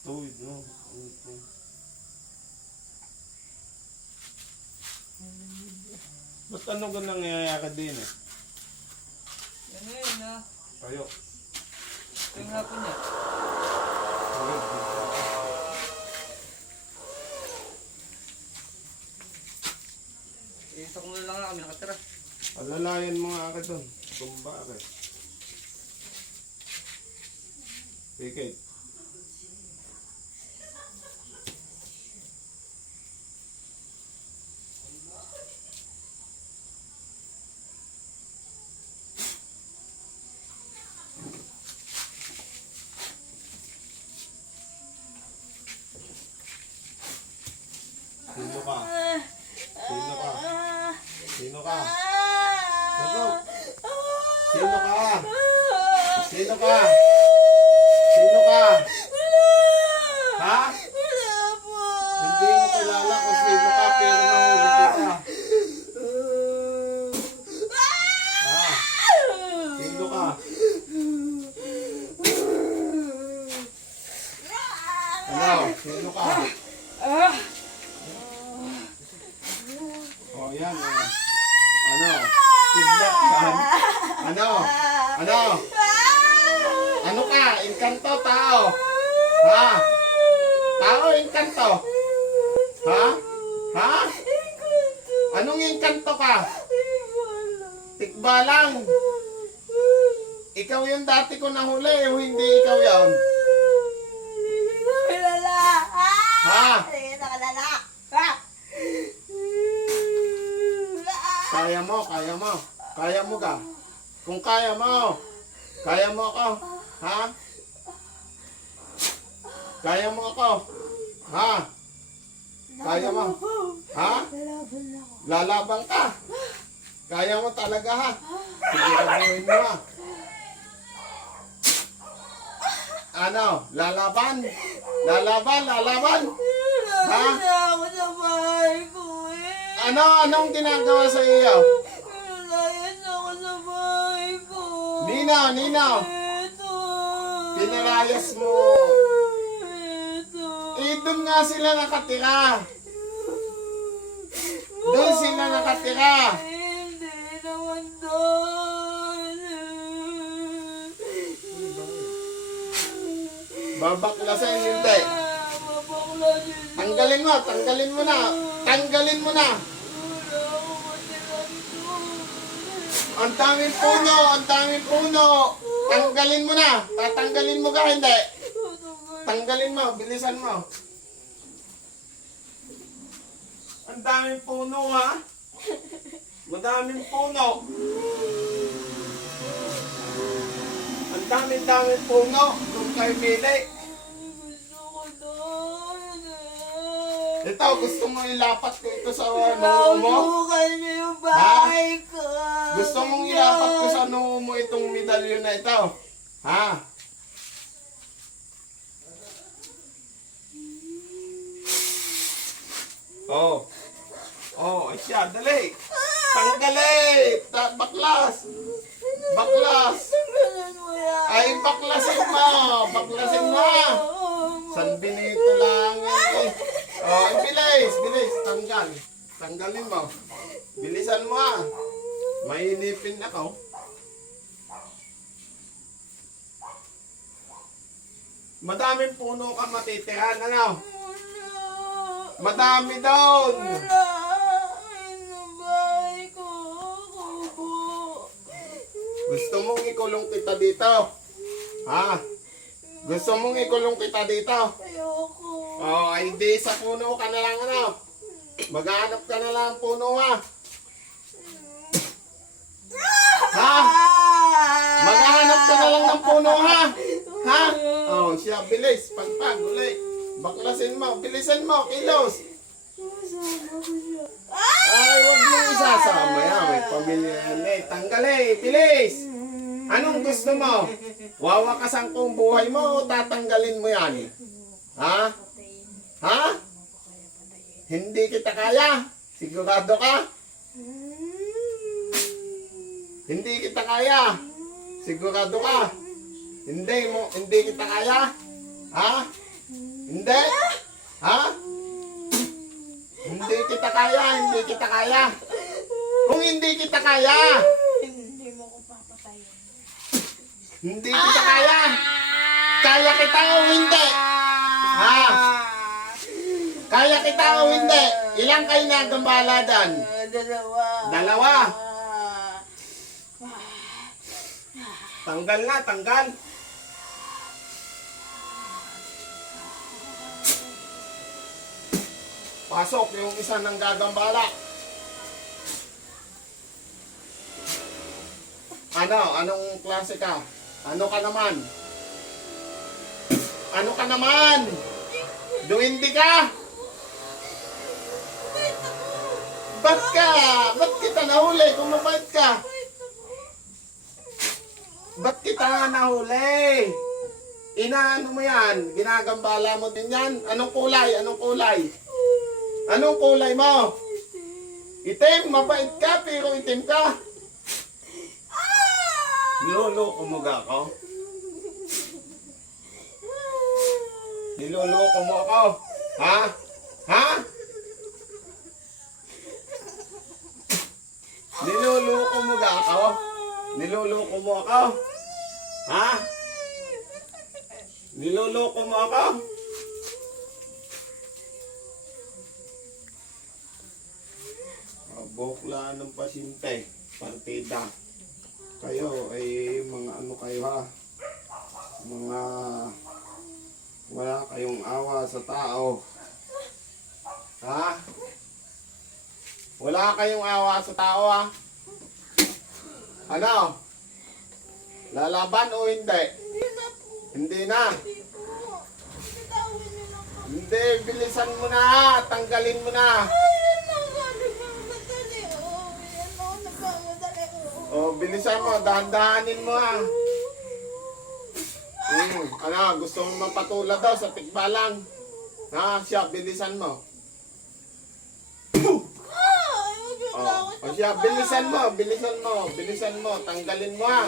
Tuwid, no? Ba't ano ka nangyayari din eh? Yan na yun na. Tayo. Ito yung hapon niya. Isa ko na lang nga kami nakatira. Alalayan mo nga ako doon. Tumba ako eh. Pikit. Sino ka? Sino ka? Sino ka? Sagot! Sino ka? Sino ka? Sino ka? Ha? Hindi mo kilala kung sino ka pero nahuli kita. Ha? Sino ka? Ano? Sino ka? Oh, yan. Ano? Kidnap ka? Ano? Ano? Ano ka? Engkanto tao? Ha? Tao engkanto? Ha? Ha? Anong engkanto ka? Tikbalang. Ikaw yung dati ko nahuli o hindi ikaw yan? Ha? Kaya mo, kaya mo. Kaya mo ka. Kung kaya mo ako. Ha? Kaya mo ako. Ha? Kaya mo. Ha? Lalaban ka. Kaya mo talaga ha. Sige, gawin mo ha. Ano? Lalaban? Lalaban? Lalaban? Ha? Ako sa bahay ko eh. Ano? Anong ginagawa sa iyo? Layas ako sa bahay ko. Nino, Nino. Ito. Pinalayas mo. Ito. Eh, doon nga sila nakatira. Doon sila nakatira. Hindi naman doon. Babaklasin, hindi. Mabaklasin. Tanggalin mo, tanggalin mo na. Tanggalin mo na. Wala ako matirang doon. Ang daming puno, ang daming puno. Tanggalin mo na. Tatanggalin mo ka, hindi. Tanggalin mo, bilisan mo. Ang daming puno, ha? Madaming puno. Ang daming puno. Doon kayo pili. Gusto ko doon. Ito, gusto mo ilapat ko ito sa noo mo? Nausukan niyo yung bahay ko. Gusto mong ilapat ko sa noo mo itong medalyon na ito? Ha? Oh. Oh, ay siya, dali. Tanggalin. Baklas. Baklas. Tanggalan mo yan. Ay, baklasin mo. Baklasin mo. San Benito lang yan eh. Oh, ay, bilis. Bilis. Tanggal. Tanggalin mo. Bilisan mo ah. Mainipin ako. Madaming puno ka matitiran, ano? Madami doon. Wala. Yung bahay ko. Kubo. Gusto mong ikulong kita dito? Ha? Gusto mong ikulong kita dito? Ayoko. Oh, ay di sa puno ka na lang, ano? Maghanap ka na lang puno, ha? Ha? Maghanap ka na lang ng puno, ha? Ha? Oh, siya, bilis. Pagpag, uli. Baklasin mo. Bilisan mo. Kilos. Masama ko siya. Ay, huwag mo isasama yan. May pamilya yan eh. Tanggal eh. Bilis. Anong gusto mo? Wawakasan ko ang buhay mo o tatanggalin mo yan? Ha? Ha? Hindi kita kaya? Sigurado ka? Hindi kita kaya? Sigurado ka? Hindi kita kaya? Ha? Hindi? Ha? Hindi kita kaya, hindi kita kaya. Kung hindi kita kaya, Hindi mo ko papatayin. hindi kita kaya. Kaya kita o hindi? Ha? Kaya kita o hindi? Ilang kayo nagambala dan? Dalawa. Dalawa. Tanggal nga, tanggal. Pasok yung isa ng gagambala. Ano? Anong klase ka? Ano ka naman? Ano ka naman? Duwindi ka? Ba't ka? Ba't kita nahuli kung mabait ka? Ba't kita nahuli? Inaano mo yan? Ginagambala mo din yan? Anong kulay? Anong kulay? Anong kulay mo? Itim, mabait ka pero itim ka. Niloloko mo ga ako? Niloloko mo ako? Ha? Ha? Niloloko mo ga ako? Niloloko mo ako? Ha? Niloloko mo ako? Bokla ng pasyente, partida. Kayo ay mga ano kayo ha? Mga wala kayong awa sa tao. Ha? Wala kayong awa sa tao ha? Ano? Lalaban o hindi? Hindi na po. Hindi na. Hindi po. Bitawan niyo lang po. Hindi, bilisan mo na. Tanggalin mo na. Ayun na nga. Nagmamadali. Oh, yan o. Nagmamadali. O, bilisan mo. Dahan-dahanin mo ha. Ano, gusto mo mapatula daw sa tikbalang. Ha, siya, bilisan mo. O siya, bilisan mo, bilisan mo, bilisan mo. Tanggalin mo ha.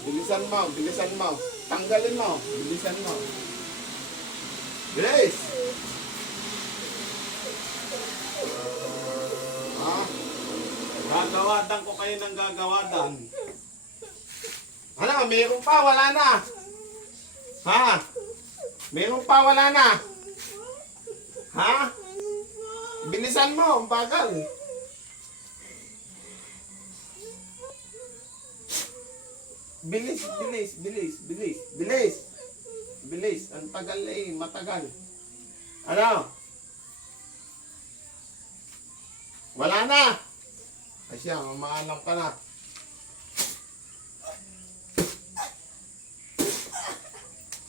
Bilisan mo, bilisan mo. Tanggalin mo, bilisan mo. Bilis! Ha? Gagawadan ko kayo ng gagawadan. Ano, meron pa, wala na. Ha? Meron pa, wala na. Ha? Bilisan mo, ang bagal. Bilis, bilis, bilis, bilis, bilis. Bilis, ang tagal eh, matagal. Ano? Wala na. Asya, mamaalam ka na.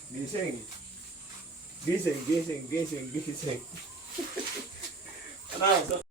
Gising. Gising, gising, gising, gising. Ano?